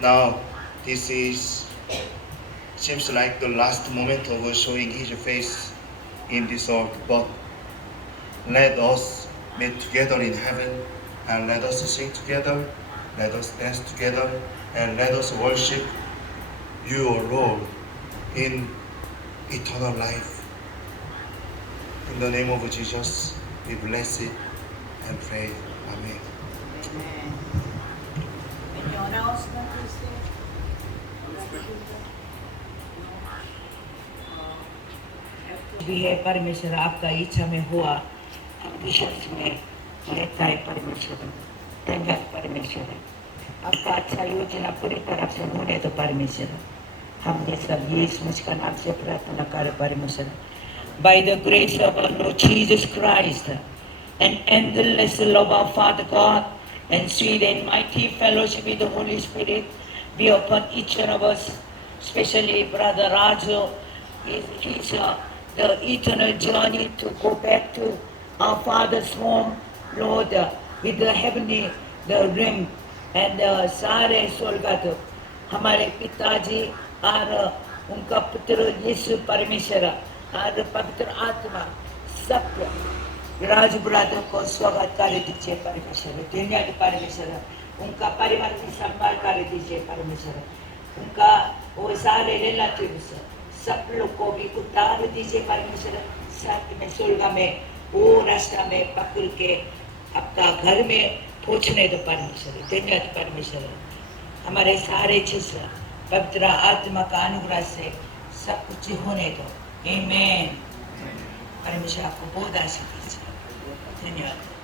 Now, this seems like the last moment of showing his face in this earth, but let us meet together in heaven, and let us sing together, let us dance together, and let us worship you, O Lord, in eternal life. In the name of Jesus, we bless it and pray. Amen. Any announcement, Christy? भी है परमेश्वर आपका इच्छा में हुआ, आपकी शक्ति में रहता है परमेश्वर। धन्यवाद परमेश्वर, आपका अच्छा योजना पूरी तरह से होने दो परमेश्वर। हमने सब यीशु मसीह का नाम से प्रार्थना कर परमेश्वर। By the grace of our Lord Jesus Christ and endless love of Father God and sweet and mighty fellowship with the Holy Spirit be upon each one of us, especially Brother Raju. His the eternal journey to go back to our Father's home, Lord, with the heavenly, the rim, and सारे स्वर्गदूत हमारे पिताजी और उनका पुत्र यीशु परमेश्वर और पवित्र आत्मा सब राजबुरादों को स्वागत कर दीजिए परमेश्वर। धन्यवाद परमेश्वर, उनका परिवार की संभाल कर दीजिए परमेश्वर। उनका वो सारे रिलेटिव्स सब लोग को भी उतार दीजिए परमेश्वर। साथ में स्वर्ग में वो रास्ता में पकड़ के आपका घर में पहुंचने दो परमेश्वर। धन्यवाद परमेश्वर, हमारे सारे चीज पवित्र आत्मा का अनुग्रह से सब कुछ होने दो। आमीन। परमेश्वर आपको बहुत आशीष दीजिए। धन्यवाद।